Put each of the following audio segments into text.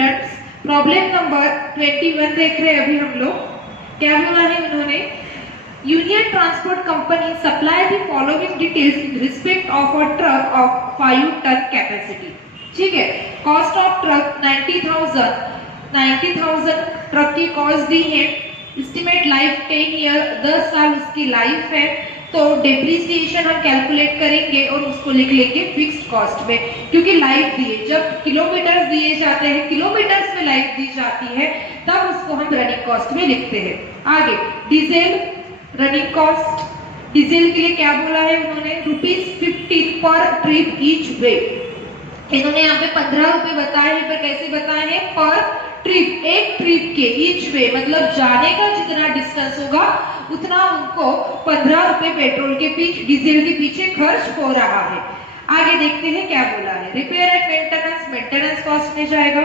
Students, problem number 21 देख रहे हैं अभी हम लोग। क्या बोला है उन्होंने? Union transport company supply the following details in respect of a truck of 5 ton capacity. ठीक है, कॉस्ट ऑफ ट्रक 90,000 ट्रक की कॉस्ट दी है। एस्टिमेट लाइफ 10 ईयर, 10 साल उसकी लाइफ है। तो डेप्रिसिएशन हम कैलकुलेट करेंगे और उसको लिख लेंगे फिक्स्ड कॉस्ट में, क्योंकि लाइफ दिए, जब किलोमीटर्स दिए जाते हैं, किलोमीटर्स में लाइफ दी जाती है, तब उसको हम रनिंग कॉस्ट में लिखते हैं। आगे डीजल रनिंग कॉस्ट, डीजल के लिए क्या बोला है उन्होंने? ₹15 पर ट्रिप ईच वे। इन्होंने यहाँ पे 15 रुपए बताए हैं, पर कैसे बताए हैं? पर ट्रिप, एक ट्रिप के ईच वे, मतलब जाने का जितना डिस्टेंस होगा उतना उनको 15 रुपए पेट्रोल के पीछे, डीजल के पीछे खर्च हो रहा है। आगे देखते हैं क्या बोला है। Repair and maintenance, maintenance cost में जाएगा।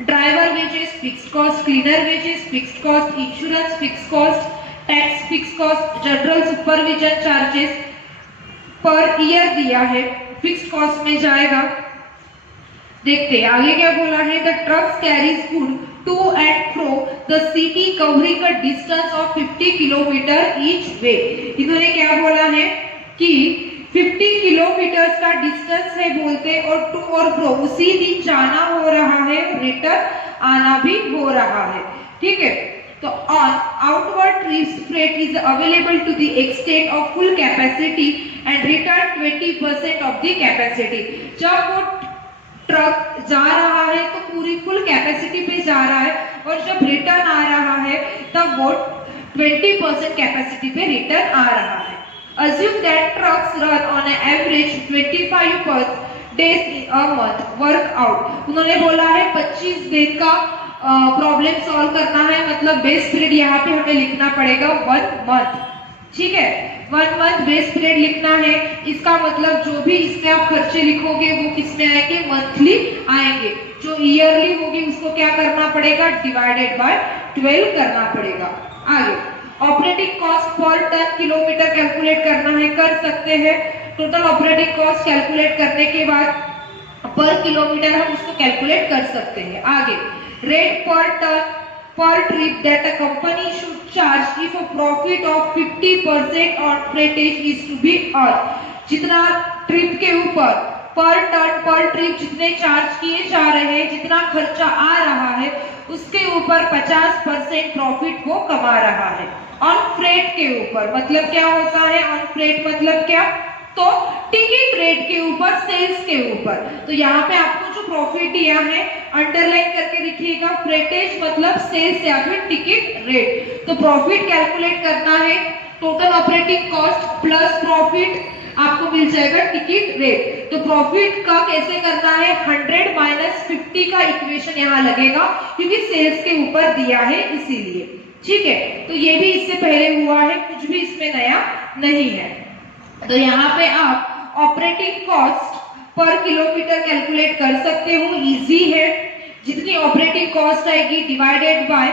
Driver wages fixed cost, cleaner wages fixed cost, insurance fixed cost, tax fixed cost, general supervision charges per year दिया है, फिक्स्ड कॉस्ट में जाएगा। देखते हैं आगे क्या बोला है। The trucks carries good to and fro the city covering a distance of 50 kilometre each way. इन्होंने क्या बोला है कि 50 किलोमीटर का डिस्टेंस है बोलते, और टू और फ्रो उसी दिन जाना हो रहा है, रिटर्न आना भी हो रहा है। ठीक है, तो on outward trips freight is available to the extent of full capacity and return 20% of the capacity. जब वो ट्रक जा रहा है तो पूरी फुल कैपेसिटी पे जा रहा है, और जब रिटर्न आ रहा है तब वो 20% कैपेसिटी पे रिटर्न आ रहा है। Assume that trucks run on an average 25 days in a month. Work out. उन्होंने बोला है 25 दिन का प्रॉब्लम सॉल्व करना है, मतलब बेस पीरियड यहाँ पे हमें लिखना पड़ेगा 1 मंथ। ठीक है, 1 मंथ बेस पीरियड लिखना है। इसका मतलब जो भी इसमें आप खर्चे लिखोगे वो किसमें आएंगे? मंथली आएंगे। जो ईयरली होगी उसको क्या करना पड़ेगा? डिवाइडेड बाय 12 करना पड़ेगा। आगे operating cost per ton kilometre calculate करना है, कर सकते हैं। टोटल ऑपरेटिंग कॉस्ट कैलकुलेट करने के बाद पर किलोमीटर हम उसको कैलकुलेट कर सकते हैं। आगे रेट पर ton per trip that a company should charge if a profit of 50% on freightage is to be earned। जितना ट्रिप के ऊपर पर टन पर ट्रिप जितने चार्ज किए जा रहे हैं, जितना खर्चा आ रहा है, उसके ऊपर 50% प्रॉफिट वो कमा रहा है। ऑन फ्रेट के ऊपर मतलब क्या होता है? ऑन फ्रेट मतलब क्या? तो टिकट रेट के ऊपर, सेल्स के ऊपर। तो यहाँ पे आपको जो प्रॉफिट दिया है अंडरलाइन करके लिखिएगा। फ्रेटेज मतलब सेल्स या फिर टिकट रेट। तो प्रॉफिट कैलकुलेट करना है, total operating cost plus profit आपको मिल जाएगा टिकट रेट। तो प्रॉफिट का कैसे करना है? 100 - 50 का इक्वेशन यहाँ लगेगा, क्योंकि सेल्स के ऊपर दिया है इसीलिए। ठीक है, तो ये भी इससे पहले हुआ है, कुछ भी इसमें नया नहीं है। तो यहाँ पे आप ऑपरेटिंग कॉस्ट पर किलोमीटर कैलकुलेट कर सकते हो, इजी है। जितनी ऑपरेटिंग कॉस्ट आएगी डिवाइडेड बाय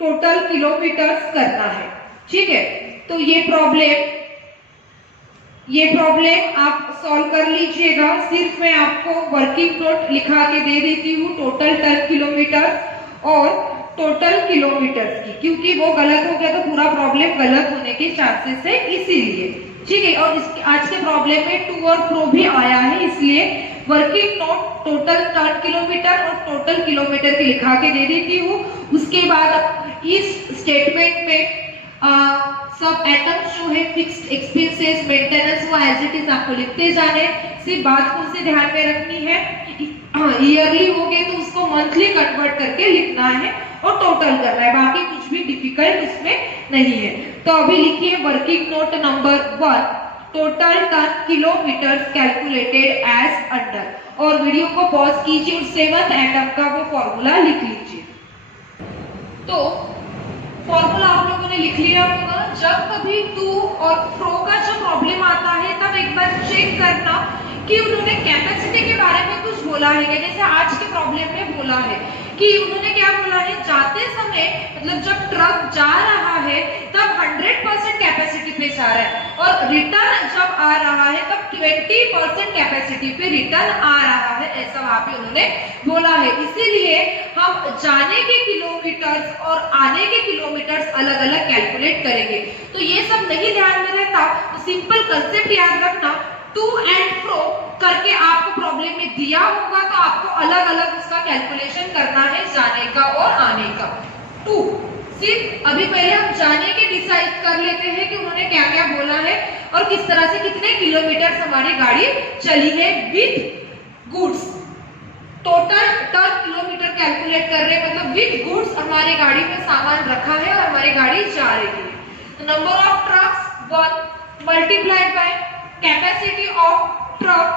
टोटल किलोमीटर्स करना है। ठीक है, तो ये प्रॉब्लम आप सॉल्व कर लीजिएगा। सिर्फ मैं आपको वर्किंग नोट लिखा के दे देती हूँ, टोटल टन किलोमीटर और टोटल किलोमीटर्स की, क्योंकि वो गलत हो गया तो पूरा प्रॉब्लम गलत होने के चांसेस है, इसीलिए। ठीक है, और आज के प्रॉब्लम में टू और फ्रो भी आया है, इसलिए working note total ton kilometre और टोटल किलोमीटर की लिखा के दे देती हूँ। उसके बाद इस स्टेटमेंट में सब आइटम्स जो है फिक्स्ड एक्सपेंसेस, मेंटेनेंस, वो एज इट इज आपको लिखते जाने। सिर्फ बात को से ध्यान में रखनी है, ईयरली हो गए तो उसको मंथली कन्वर्ट करके लिखना है और टोटल करना है, बाकी कुछ भी डिफिकल्ट उसमें नहीं है। तो अभी लिखिए working note number 1, total ton kilometre calculated as under, और वीडियो को पॉज कीजिए और 7th आइटम का वो फॉर्मूला लिख लीजिए। तो फॉर्मूला आप लोगों ने लिख लिया होगा। जब कभी टू और फ्रो का जो प्रॉब्लम आता है तब एक बार चेक करना कि उन्होंने कैपेसिटी के बारे में कुछ बोला है क्या। जैसे आज के प्रॉब्लम में बोला है कि उन्होंने क्या बोला है, जाते समय मतलब जब ट्रक जा रहा है तब 100% कैपेसिटी पे जा रहा है, और रिटर्न जब आ रहा है तब 20% कैपेसिटी पे रिटर्न आ रहा है, ऐसा वहां पे उन्होंने बोला है। इसीलिए हम जाने के किलोमीटर्स और आने के किलोमीटर्स अलग अलग कैलकुलेट करेंगे। तो ये सब नहीं ध्यान में रहता तो सिंपल कंसेप्ट याद रखना, टू एंड फ्रो करके आपको प्रॉब्लम में दिया होगा तो आपको अलग अलग उसका कैलकुलेशन करना है जाने का और आने का। टू सिर्फ अभी पहले हम जाने के डिसाइड कर लेते हैं कि उन्होंने क्या क्या बोला है और किस तरह से कितने किलोमीटर हमारी गाड़ी चली है with goods. Total ton kilometre calculate कर रहे हैं, मतलब विद गुड्स हमारी गाड़ी में सामान रखा है और हमारी गाड़ी जा रही है। तो number of trucks 1 multiplied bye capacity of truck,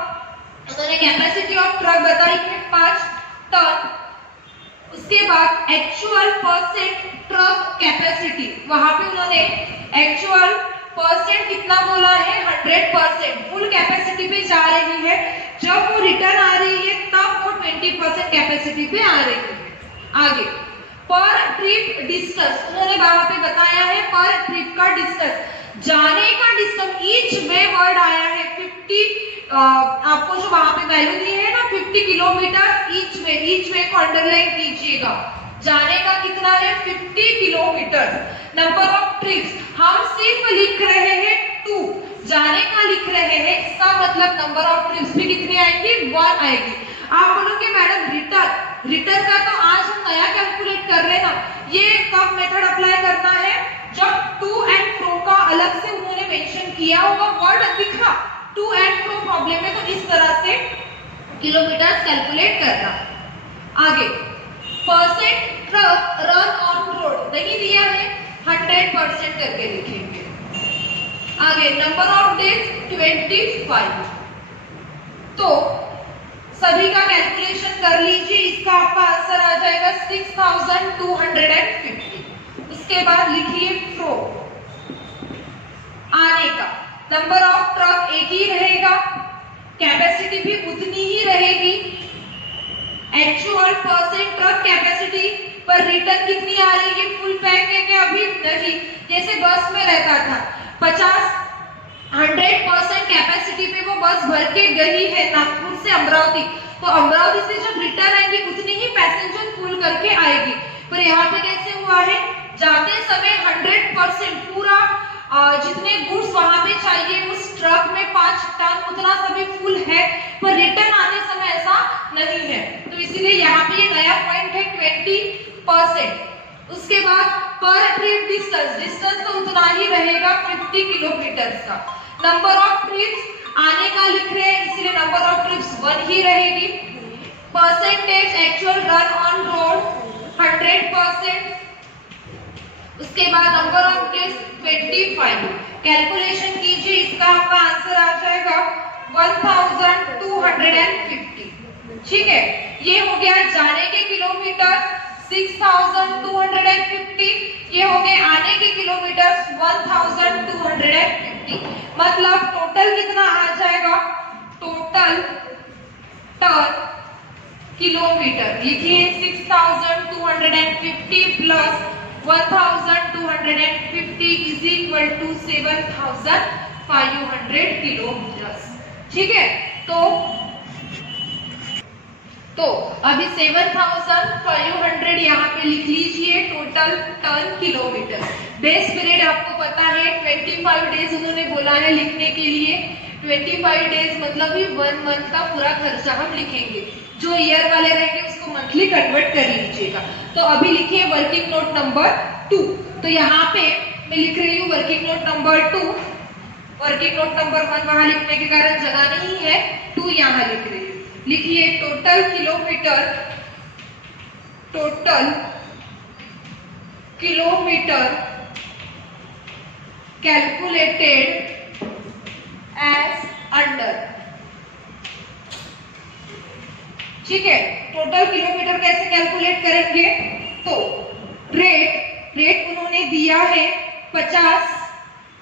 उन्होंने कैपेसिटी ऑफ ट्रक बताई है 5 टन। उसके बाद एक्चुअल परसेंट ट्रक कैपेसिटी, वहां पे उन्होंने एक्चुअल परसेंट कितना बोला है 100%, फुल कैपेसिटी पे जा रही है। जब वो रिटर्न आ रही है तब वो 20% कैपेसिटी पे आ रही है। आगे पर ट्रिप डिस्टेंस, उन्होंने वहां पे बताया है पर ट्रिप का डिस्टेंस, जाने का डिस्टेंस, ईच में वर्ड आया है 50, आपको जो वहां पे वैल्यू दी है ना 50 किलोमीटर ईच में को अंडरलाइन कीजिएगा। जाने का कितना है 50 किलोमीटर। नंबर ऑफ ट्रिप्स हम सिर्फ लिख रहे हैं 2, जाने का लिख रहे हैं, इसका मतलब नंबर ऑफ ट्रिप्स भी कितनी आएंगी 1 आएगी। आप बोलोगे मैडम रिटर्न का तो आज हम नया कैलकुलेट कर रहे हैं ना, ये कब मेथड अप्लाई करना है जब टू एंड फ्रो का अलग से उन्होंने मेंशन किया होगा, वर्ड दिखा टू एंड फ्रो प्रॉब्लम में, तो इस तरह से किलोमीटर कैलकुलेट करना। आगे percent truck run on road नहीं दिया है, 100% करके लिखेंगे। आगे नंबर ऑफ डेज 25, तो सभी का कैलकुलेशन कर लीजिए, इसका आपका आंसर आ जाएगा 6250। उसके बाद लिखिए फ्रो, आने का नंबर ऑफ ट्रक एक ही रहेगा, कैपेसिटी भी उतनी ही रहेगी। एक्चुअल परसेंट ट्रक कैपेसिटी पर रिटर्न कितनी आ रही है, फुल पैक है क्या अभी नहीं, जैसे बस में रहता था 100% कैपेसिटी पे वो बस भर के गई है नागपुर से अमरावती, तो अमरावती से जब रिटर्न आएगी उतनी ही पैसेंजर फुल करके आएगी। पर यहाँ पे कैसे हुआ है, जाते समय 100% पूरा जितने गुड्स वहां पे चाहिए उस ट्रक में 5 टन उतना सभी फुल है, पर रिटर्न आते समय ऐसा नहीं है, तो इसीलिए यहाँ पे ये नया पॉइंट है 20%। उसके बाद पर ट्रिप डिस्टेंस तो उतना ही रहेगा 50 किलोमीटर का। नंबर ऑफ ट्रिप्स आने का लिख रहे हैं इसलिए नंबर ऑफ ट्रिप्स 1 ही रहेगी। Percentage actual run on road 100%। उसके बाद नंबर ऑफ डेज 25, कैलकुलेशन कीजिए, इसका आपका आंसर आ जाएगा 1250। ठीक है, ये हो गया जाने के किलोमीटर 6250, ये हो गए आने के किलोमीटर 1250। मतलब टोटल कितना आ जाएगा, टोटल टन किलोमीटर लिखिए 6250 plus 1250 is equal to 7500 kilometre. ठीक है, तो अभी 7500 यहाँ पे लिख लीजिए total ton kilometre. Base period आपको पता है 25 डेज उन्होंने बोला है लिखने के लिए। 25 डेज मतलब भी 1 मंथ का पूरा खर्चा हम लिखेंगे, जो ईयर वाले रहेंगे उसको मंथली कन्वर्ट कर लीजिएगा। तो अभी लिखिए वर्किंग नोट नंबर 2। तो यहाँ पे मैं लिख रही हूँ working note number 2। Working note number 1 वहां लिखने के कारण जगह नहीं है, 2 यहाँ लिख रही हूँ। लिखिए total kilometre calculated as under. ठीक है, टोटल किलोमीटर कैसे कैलकुलेट करेंगे, तो रेट उन्होंने दिया है 50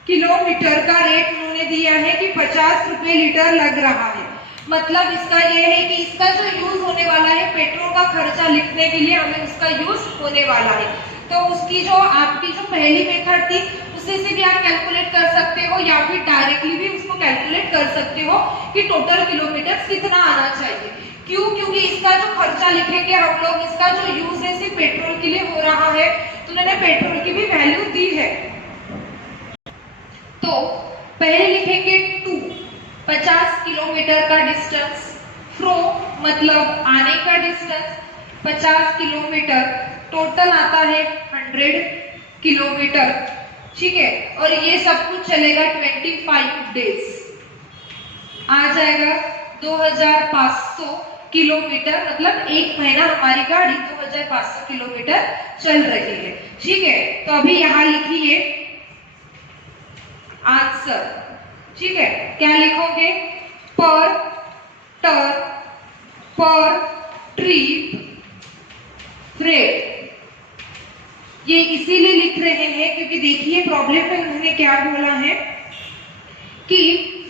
किलोमीटर का रेट उन्होंने दिया है कि 50 रुपए लीटर लग रहा है। मतलब इसका ये है कि इसका जो यूज होने वाला है पेट्रोल का खर्चा लिखने के लिए हमें उसका यूज होने वाला है। तो उसकी जो आपकी जो पहली मेथड थी उससे से भी आप कैलकुलेट कर सकते हो या फिर डायरेक्टली भी उसको कैलकुलेट कर सकते हो कि टोटल किलोमीटर कितना आना चाहिए। क्यों? क्योंकि इसका जो खर्चा लिखेंगे हम लोग, इसका जो यूज है सिर्फ पेट्रोल के लिए हो रहा है, तो उन्होंने पेट्रोल की भी वैल्यू दी है। तो पहले लिखेंगे टू, 50 किलोमीटर का डिस्टेंस, फ्रॉम मतलब आने का डिस्टेंस 50 किलोमीटर, टोटल आता है 100 किलोमीटर, ठीक है। और ये सब कुछ चलेगा 25 डेज, आ जाएगा 2500 किलोमीटर, मतलब एक महीना हमारी गाड़ी 2500 किलोमीटर चल रही है, ठीक है। तो अभी यहाँ लिखिए आंसर, ठीक है। क्या लिखोगे? पर टन पर ट्रिप फ्रेट। ये इसीलिए लिख रहे हैं क्योंकि देखिए प्रॉब्लम में उन्होंने क्या बोला है कि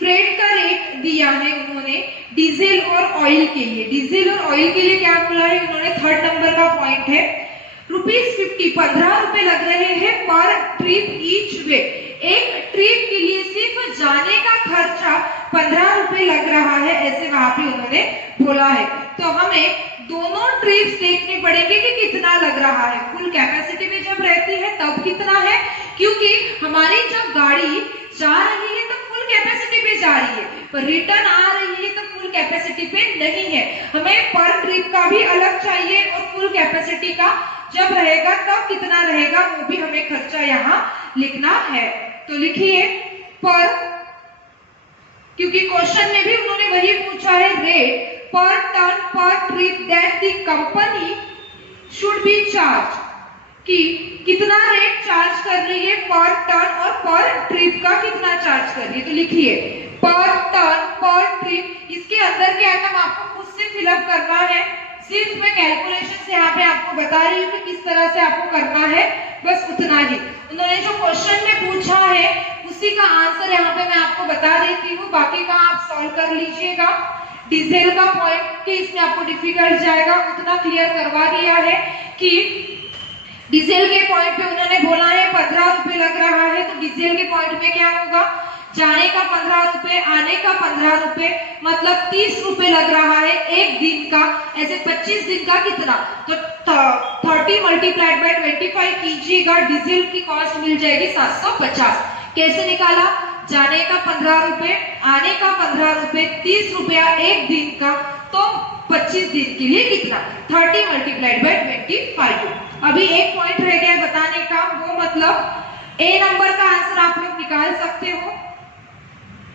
फ्रेट का रेट दिया है उन्होंने डीजल और ऑयल के लिए। डीजल और ऑयल के लिए क्या बोला है उन्होंने? 3rd नंबर का पॉइंट है ₹50, 15 रुपए लग रहे हैं पर ट्रिप ईच वे। एक ट्रिप के लिए सिर्फ जाने का खर्चा 15 रुपए लग रहा है, ऐसे वहां पे उन्होंने बोला है। तो हमें दोनों ट्रिप्स देखने पड़ेंगे कि कितना लग रहा है। फुल कैपेसिटी में जब रहती है तब कितना है, क्योंकि हमारी जब गाड़ी जा रही है तो फुल कैपेसिटी पे जा रही है, पर रिटर्न आ रही है तो फुल कैपेसिटी पे नहीं है। हमें पर ट्रिप का भी अलग चाहिए और फुल कैपेसिटी का जब रहेगा तब कितना रहेगा वो भी हमें खर्चा यहाँ लिखना है। तो लिखिए पर, क्योंकि क्वेश्चन में भी उन्होंने वही पूछा है, रेट पर टन पर trip that the company should be charge, कि कितना रेट चार्ज कर रही है पर टन और पर ट्रिप का कितना चार्ज कर रही है। तो लिखिए पर टन पर ट्रिप, इसके अंदर के आइटम आपको खुद से फिलअप करना है, सिर्फ मैं कैलकुलेशन से यहाँ पे आपको बता रही हूँ कि किस तरह से आपको करना है, बस उतना ही। उन्होंने जो क्वेश्चन में पूछा है उसी का आंसर यहाँ पे मैं आपको बता देती हूँ, बाकी का आप सॉल्व कर लीजिएगा। डीजल का पॉइंट के इसमें आपको डिफिकल्ट जाएगा, उतना क्लियर करवा दिया है कि डीजल के पॉइंट पे उन्होंने बोला है 15 रुपए लग रहा है, तो डीजल के पॉइंट में क्या होगा? जाने का 15 रुपए, आने का 15 रुपए, मतलब 30 रुपए लग रहा है एक दिन का। ऐसे 25 दिन का कितना? तो 30 मल्टीप्लाइड बाय 25 कीजिएगा, डीजल की कॉस्ट मिल जाएगी 750। कैसे निकाला? जाने का 15 रुपए, आने का 15 रुपए, 30 रुपया एक दिन का, तो 25 दिन के लिए कितना? 30 मल्टीप्लाइड बाय 25। अभी एक पॉइंट रह गया बताने का, वो मतलब ए नंबर का आंसर आप लोग निकाल सकते हो,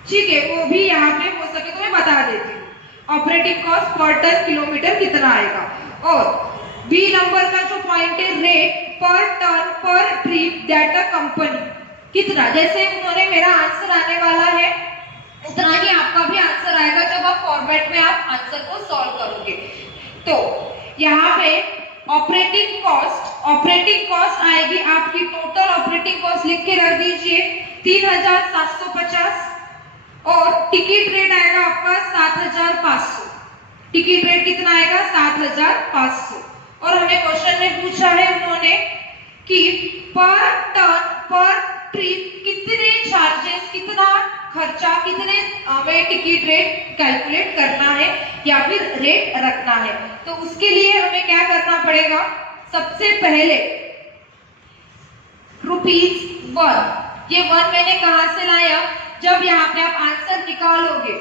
ठीक है। वो भी यहाँ पे हो सके तो मैं बता देती हूँ। Operating cost per ton kilometre कितना आएगा, और बी नंबर का जो पॉइंट है रेट पर टन पर ट्रिप दैट अ कंपनी कितना। जैसे उन्होंने मेरा आंसर आने वाला है उतना ही आपका भी आंसर आएगा जब आप फॉर्मेट में आप आंसर को सॉल्व करोगे। तो यहाँ पे ऑपरेटिंग कॉस्ट आएगी आपकी, टोटल ऑपरेटिंग कॉस्ट लिख के रख दीजिए 3750, और टिकट रेट आएगा आपका 7500। टिकट रेट कितना आएगा? 7500। और हमें क्वेश्चन में पूछा है उन्होंने कि पर टन पर ट्रिप कितने चार्जेस, कितना खर्चा, कितने हमें टिकट रेट कैलकुलेट करना है या फिर रेट रखना है। तो उसके लिए हमें क्या करना पड़ेगा? सबसे पहले ₹1, ये 1 मैंने कहां से लाया? जब यहाँ पे आप आंसर निकालोगे,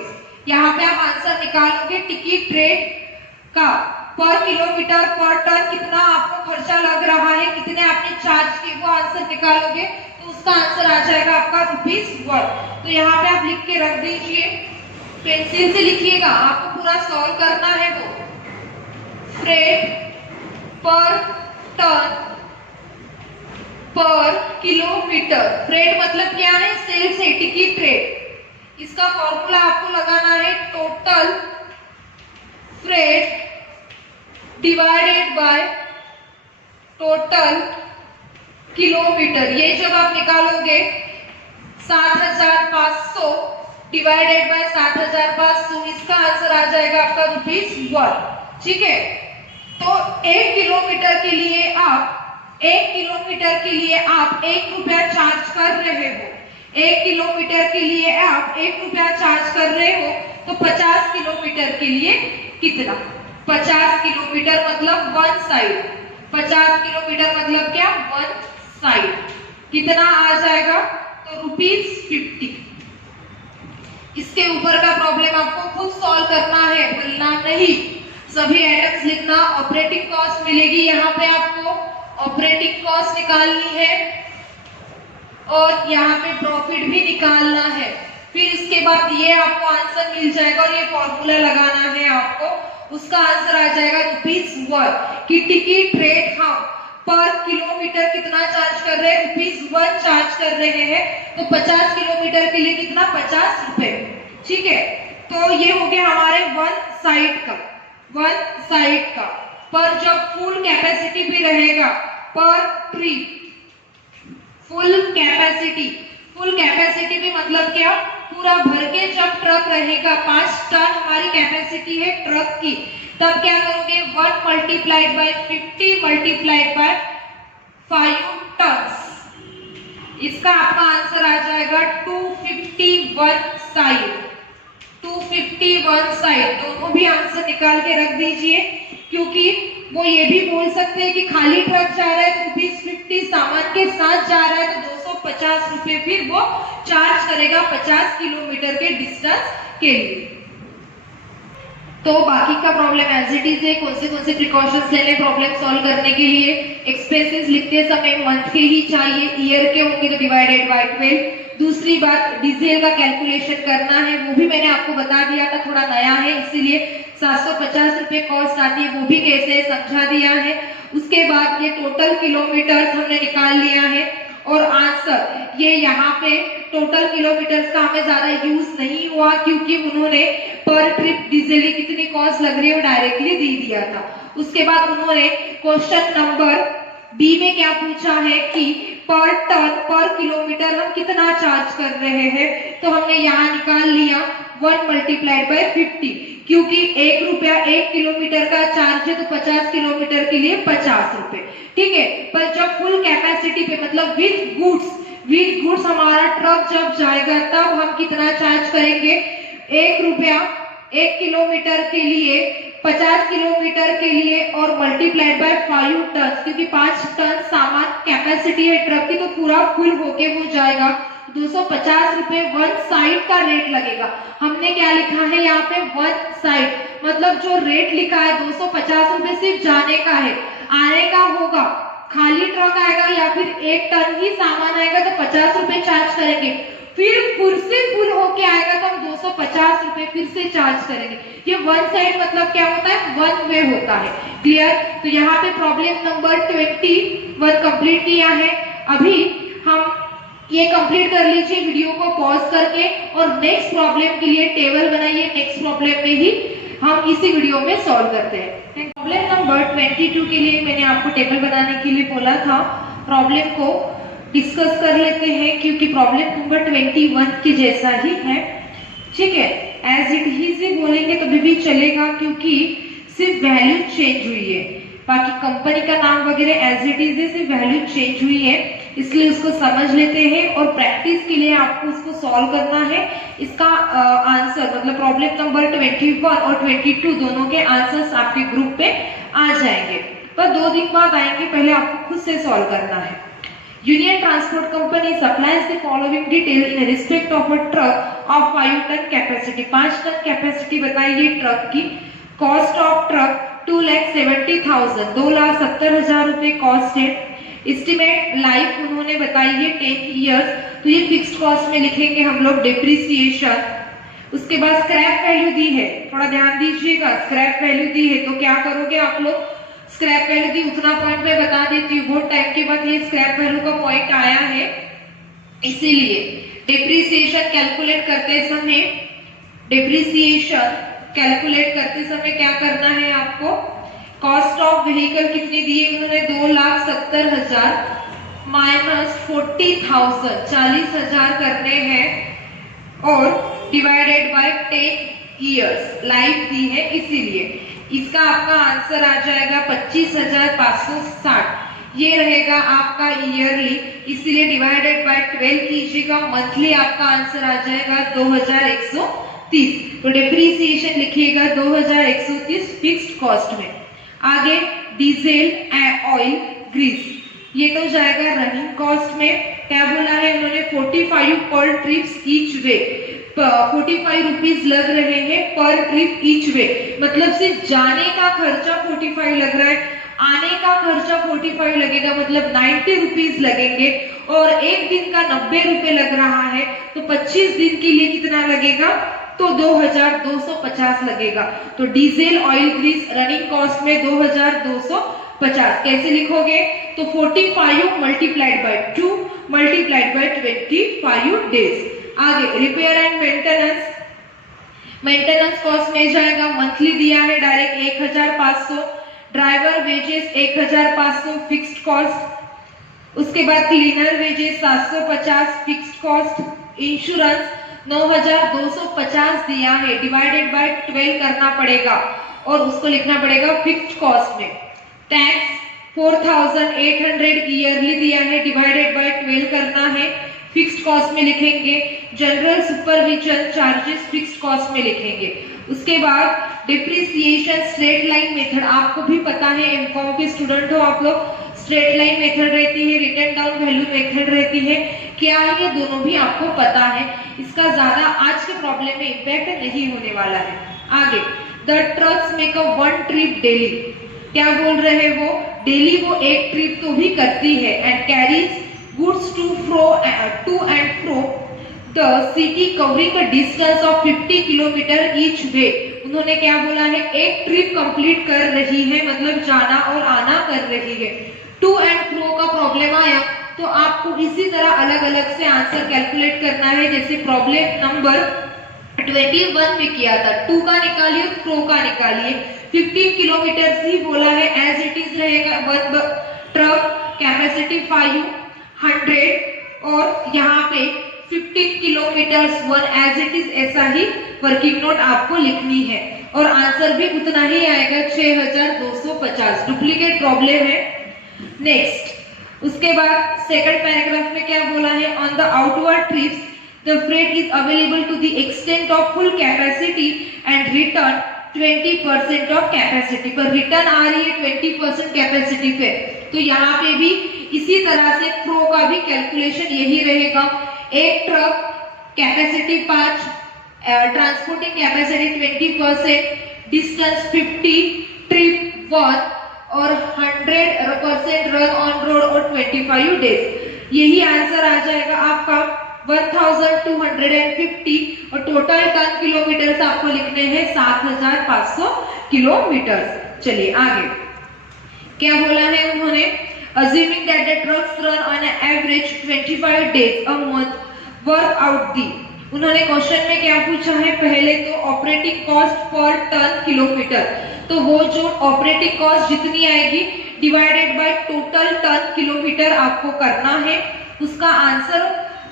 यहाँ पे आप आंसर निकालोगे टिकट रेट का पर किलोमीटर पर टन कितना आपको खर्चा लग रहा है, कितने आपने चार्ज किए, वो आंसर निकालोगे तो उसका आंसर आ जाएगा आपका ₹1। तो यहाँ पे आप लिख के रख दीजिए, पेंसिल से लिखिएगा, आपको पूरा सॉल्व करना है। वो फ्रेट पर टन पर किलोमीटर, फ्रेट मतलब क्या है? सेल्स है, टिकट रेट। इसका फॉर्मूला आपको लगाना है total freight divided by total kilometre. ये जब आप निकालोगे 7500 डिवाइडेड बाय 7500, इसका आंसर आ जाएगा आपका ₹1, ठीक है। तो 1 किलोमीटर के लिए आप 1 रुपया चार्ज कर रहे हो, 1 किलोमीटर के लिए आप 1 रुपया चार्ज कर रहे हो, तो 50 किलोमीटर के लिए कितना? 50 किलोमीटर मतलब वन साइड। 50 किलोमीटर मतलब क्या? One side. कितना आ जाएगा? तो ₹50। इसके ऊपर का प्रॉब्लम आपको खुद सॉल्व करना है, बोलना नहीं। सभी आइटम्स लिखना। ऑपरेटिंग कॉस्ट मिलेगी यहाँ पे आपको, ऑपरेटिंग कॉस्ट निकालनी है और यहाँ पे प्रॉफिट भी निकालना है। फिर इसके बाद ये आपको आंसर मिल जाएगा और ये फॉर्मूला लगाना है आपको। उसका आंसर आ जाएगा ₹1 कि टिकट रेट हम पर किलोमीटर कितना चार्ज कर रहे हैं? ₹1 चार्ज कर रहे हैं। तो 50 किलोमीटर के लिए कितना? 50 रुपए। ठीक है, तो ये हो गया हमारे वन साइड का। पर जब फुल कैपेसिटी भी रहेगा पर ट्रिप, फुल कैपेसिटी भी मतलब क्या? पूरा भर के जब ट्रक रहेगा, 5 टन हमारी कैपेसिटी है ट्रक की, तब क्या करोगे? 1 multiplied by 50 multiplied by 5 tons. इसका आपका आंसर आ जाएगा 251 साइड। 251 साइड। दोनों भी आंसर निकाल के रख दीजिए, क्योंकि वो ये भी बोल सकते हैं कि खाली ट्रक जा रहा है तो ₹50, सामान के साथ जा रहा है तो 250 रुपए फिर वो चार्ज करेगा 50 किलोमीटर के डिस्टेंस के लिए। तो बाकी का प्रॉब्लम एज इट इज है। कौन से प्रिकॉशंस लेने प्रॉब्लम सॉल्व करने के लिए? एक्सपेंसेस लिखते समय मंथ के ही चाहिए, ईयर के होंगे तो डिवाइडेड बाय 12। दूसरी बात, डीजल का कैलकुलेशन करना है, वो भी मैंने आपको बता दिया था, थोड़ा नया है इसीलिए 750 रुपए कॉस्ट आती है, वो भी कैसे समझा दिया है। उसके बाद ये टोटल किलोमीटर्स हमने निकाल लिया है और आंसर ये यहाँ पे टोटल किलोमीटर्स का हमें ज्यादा यूज नहीं हुआ, क्योंकि उन्होंने पर ट्रिप डीजल की कितनी कॉस्ट लग रही है वो डायरेक्टली दे दिया था। उसके बाद उन्होंने क्वेश्चन नंबर बी में क्या पूछा है कि पर टन पर किलोमीटर हम कितना चार्ज कर रहे हैं, तो हमने यहाँ निकाल लिया 1 मल्टीप्लाइड बाय 50, क्योंकि ₹1 1 किलोमीटर का चार्ज है तो 50 किलोमीटर के लिए 50 रुपए। ठीक है, पर जब फुल कैपेसिटी पे मतलब विद गुड्स हमारा ट्रक जब जाएगा तब हम कितना चार्ज करेंगे? ₹1 1 किलोमीटर के लिए, 50 किलोमीटर के लिए और मल्टीप्लाइड बाय 5 टन, क्योंकि 5 टन सामान कैपेसिटी है ट्रक की तो पूरा फुल होके वो जाएगा। 250 रुपए वन साइड का रेट लगेगा। हमने क्या लिखा है यहाँ पे? वन साइड, मतलब जो रेट लिखा है 250 रुपए सिर्फ जाने का है, आने का होगा खाली ट्रक आएगा या फिर 1 टन ही सामान आएगा तो 50 रुपए चार्ज करेंगे, फिर से फुल होके आएगा तो हम 250 रुपए फिर से चार्ज करेंगे। ये वन साइड मतलब क्या होता है? वन वे होता है। क्लियर? तो यहाँ पे प्रॉब्लम नंबर 21 कंप्लीट किया है। अभी हम ये कंप्लीट कर लीजिए वीडियो को पॉज करके और नेक्स्ट प्रॉब्लम के लिए टेबल बनाइए। नेक्स्ट प्रॉब्लम में ही हम इसी वीडियो में सॉल्व करते हैं। प्रॉब्लम नंबर 22 के लिए मैंने आपको टेबल बनाने के लिए बोला था। प्रॉब्लम को डिस्कस कर लेते हैं, क्योंकि प्रॉब्लम नंबर 21 के जैसा ही है। ठीक है, एज इट इज ही बोलेंगे तो भी चलेगा, क्योंकि सिर्फ वैल्यू चेंज हुई है, बाकी कंपनी का नाम वगैरह एज इट इज है, सिर्फ वैल्यू चेंज हुई है, इसलिए उसको समझ लेते हैं और प्रैक्टिस के लिए आपको उसको सॉल्व करना है। इसका आंसर मतलब प्रॉब्लम नंबर 21 और 22 दोनों के आंसर्स आपके ग्रुप पे आ जाएंगे, पर 2 दिन बाद आएंगे, पहले आपको खुद से सॉल्व करना है। Union Transport Company supplies the following detail in respect of a truck of 5 ton capacity. 5 ton capacity बताइए ट्रक की। कॉस्ट ऑफ ट्रक 2,70,000, 2,70,000 रुपए कॉस्ट है। एस्टिमेट लाइफ उन्होंने बताई है 10 इयर्स, तो ये फिक्स्ड कॉस्ट में लिखेंगे हम लोग डिप्रिसिएशन। उसके बाद स्क्रैप वैल्यू दी है, थोड़ा ध्यान दीजिएगा, स्क्रैप वैल्यू दी है तो क्या करोगे आप लोग? स्क्रैप वैल्यू दी उतना पॉइंट मैं बता देती हूँ, बहुत टाइम के बाद ये स्क्रैप वैल्यू का पॉइंट आया है, इसीलिए डिप्रिसिएशन कैलकुलेट करते समय क्या करना है आपको? कॉस्ट ऑफ व्हीकल कितनी दी है उन्होंने? 2,70,000 माइनस 40,000, 40,000 करने हैं और डिवाइडेड बाय 10 इयर्स लाइफ दी है, इसीलिए इसका आपका आंसर आ जाएगा 25,560। ये रहेगा आपका ईयरली, इसीलिए डिवाइडेड बाय 12 कीजिएगा, मंथली आपका आंसर आ जाएगा 2,110। 30, तो डिप्रिसिएशन लिखिएगा 2130 फिक्स्ड कॉस्ट में। आगे डीजल ऑयल ग्रीस, ये तो जाएगा रनिंग कॉस्ट में। क्या बोला है उन्होंने 45 पर ट्रिप्स ईच वे, 45 रुपीज लग रहे हैं पर ट्रिप ईच वे, मतलब सिर्फ जाने का खर्चा 45 लग रहा है, आने का खर्चा 45 लगेगा, मतलब 90 रुपीज लगेंगे, और एक दिन का 90 रुपए लग रहा है, तो 25 दिन के लिए कितना लगेगा, तो 2250 लगेगा। तो diesel oil grease running cost में 2250 कैसे लिखोगे, तो 45 multiplied by 2 multiplied by 25 days. आगे repair and maintenance, maintenance cost में जाएगा, मंथली दिया है direct 1500, driver wages 1500 fixed cost, उसके बाद cleaner wages 750 fixed cost, insurance 9250 दिया है, डिवाइडेड बाय 12 करना पड़ेगा और उसको लिखना पड़ेगा फिक्स्ड कॉस्ट में। टैक्स 4800 ईयरली दिया है, डिवाइडेड बाय 12 करना है, फिक्स्ड कॉस्ट में लिखेंगे। General supervision charges fixed cost में लिखेंगे। उसके बाद डिप्रिसिएशन स्ट्रेट लाइन मेथड, आपको भी पता है, एमकॉम के स्टूडेंट हो आप लोग, स्ट्रेट लाइन मेथड रहती है, रिटन डाउन वैल्यू मेथड रहती है, क्या ये दोनों भी आपको पता है, इसका ज्यादा आज के प्रॉब्लम में इम्पैक्ट नहीं होने वाला है। आगे the trucks make a 1 trip daily, क्या बोल रहे हैं वो, डेली वो एक ट्रिप तो भी करती है, and carries goods to and fro the city covering a distance of 50 kilometre each way. उन्होंने क्या बोला है, एक ट्रिप कंप्लीट कर रही है, मतलब जाना और आना कर रही है। टू एंड फ्रो का प्रॉब्लम आया तो आपको इसी तरह अलग अलग से आंसर कैलकुलेट करना है, जैसे प्रॉब्लम नंबर 21 में किया था, 2 का निकालिए, फ्रो का निकालिए। 15 किलोमीटर ही बोला है, एज इट इज रहेगा, 1 ट्रक कैपेसिटी 500 और यहाँ पे 15 किलोमीटर्स 1 एज इट इज, ऐसा ही वर्किंग नोट आपको लिखनी है और आंसर भी उतना ही आएगा 6250। डुप्लीकेट प्रॉब्लम है। नेक्स्ट, उसके बाद सेकंड पैराग्राफ में क्या बोला है, on the outward trips the freight is available to the extent of full capacity and return 20% of capacity, पर रिटर्न आ रही है 20% कैपेसिटी पे, तो यहाँ पे भी इसी तरह से फ्रो का भी कैलकुलेशन यही रहेगा। एक truck capacity 5, transporting capacity 20%, distance 50, trip 1 और 100% रन ऑन रोड और 25 डेज। यही आंसर आ जाएगा आपका 1250 और टोटल टन किलोमीटर आपको लिखने हैं 7500 किलोमीटर। चलिए आगे क्या बोला है उन्होंने, assuming that the trucks run on an average 25 days a month, work out the, उन्होंने क्वेश्चन में क्या पूछा है, पहले तो operating cost per ton kilometre, तो वो जो ऑपरेटिंग कॉस्ट जितनी आएगी divided by total ton kilometre आपको करना है। उसका आंसर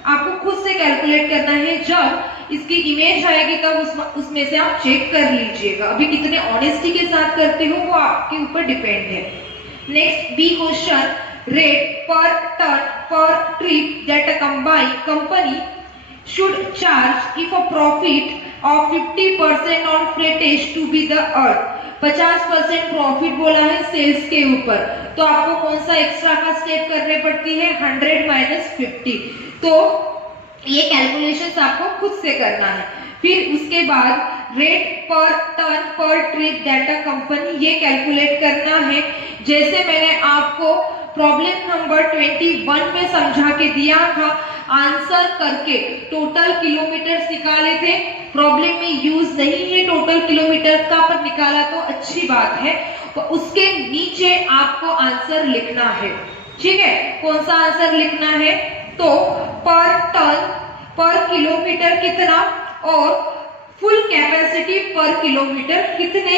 आपको खुद से कैलकुलेट करना है, जब इसकी इमेज आएगी तब उसमें से आप चेक कर लीजिएगा। अभी कितने ऑनेस्टी के साथ करते हो वो आपके ऊपर डिपेंड है। नेक्स्ट बी क्वेश्चन, रेट पर टन पर trip that a company should charge if a profit of 50% on freightage to be the earned, 50% profit बोला है सेल्स के ऊपर, तो आपको कौन सा एक्स्ट्रा का स्टेप करने पड़ती है, 100 माइनस 50, तो ये कैलकुलेशंस आपको खुद से करना है। फिर उसके बाद रेट पर टन पर ट्रिप दैट अ कंपनी, ये कैलकुलेट करना है, जैसे मैंने आपको प्रॉब्लम नंबर 21 में समझा के दिया था, आंसर करके टोटल किलोमीटर्स निकाले थे। प्रॉब्लम में यूज नहीं है टोटल किलोमीटर्स का, पर निकाला तो अच्छी बात है। तो उसके नीचे आपको आंसर लिखना है, ठीक है। कौन सा आंसर लिखना है, तो पर टन पर किलोमीटर कितना और फुल कैपेसिटी पर किलोमीटर कितने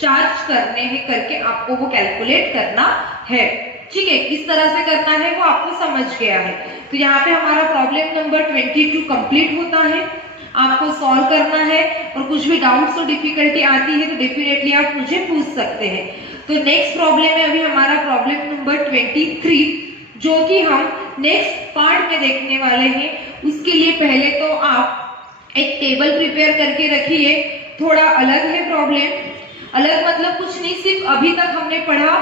चार्ज करने हैं करके आपको वो कैलकुलेट करना है, ठीक है। किस तरह से करना है वो आपको समझ गया है। तो यहाँ पे हमारा प्रॉब्लम नंबर 22 कंप्लीट होता है। आपको सॉल्व करना है और कुछ भी डाउट्स और डिफिकल्टी आती है तो डेफिनेटली आप मुझे पूछ सकते हैं। तो नेक्स्ट प्रॉब्लम है अभी हमारा प्रॉब्लम नंबर 23, जो कि हम नेक्स्ट पार्ट में देखने वाले हैं। उसके लिए पहले तो आप एक टेबल प्रिपेयर करके रखी है। थोड़ा अलग है प्रॉब्लम, अलग मतलब कुछ नहीं, सिर्फ अभी तक हमने पढ़ा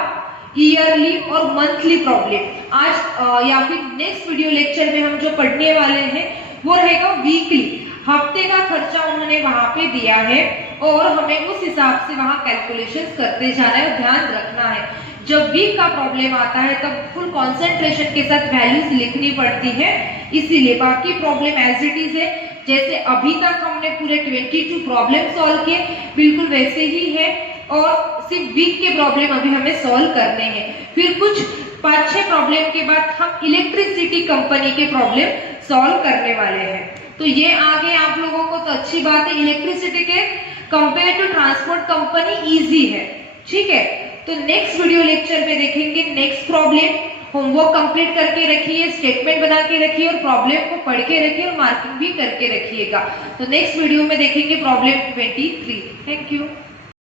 ईयरली और मंथली प्रॉब्लम। आज या फिर नेक्स्ट वीडियो लेक्चर में हम जो पढ़ने वाले हैं वो रहेगा वीकली, हफ्ते का खर्चा उन्होंने वहां पे दिया है और हमें उस हिसाब से वहां कैलकुलेशंस करते जाना है और ध्यान रखना है। जब वीक का प्रॉब्लम आता है तब फुल कंसंट्रेशन के साथ वैल्यूज लिखनी पड़ती है, इसीलिए बाकी प्रॉब्लम एज इट इज है। जैसे अभी तक हमने पूरे 22 प्रॉब्लम सॉल्व किए, बिल्कुल वैसे ही है और सिर्फ वीक के प्रॉब्लम अभी हमें सॉल्व करने हैं। फिर कुछ 5-6 प्रॉब्लम के बाद हम इलेक्ट्रिसिटी कंपनी के प्रॉब्लम सॉल्व करने वाले हैं। तो ये आगे आप लोगों को तो अच्छी बात है, इलेक्ट्रिसिटी के compare to transport company easy है, ठीक है। तो नेक्स्ट वीडियो लेक्चर में देखेंगे नेक्स्ट प्रॉब्लम। होमवर्क कंप्लीट करके रखिए, स्टेटमेंट बना के रखिए और प्रॉब्लम को पढ़ के रखिए और मार्किंग भी करके रखिएगा। तो नेक्स्ट वीडियो में देखेंगे प्रॉब्लम 23। Thank you.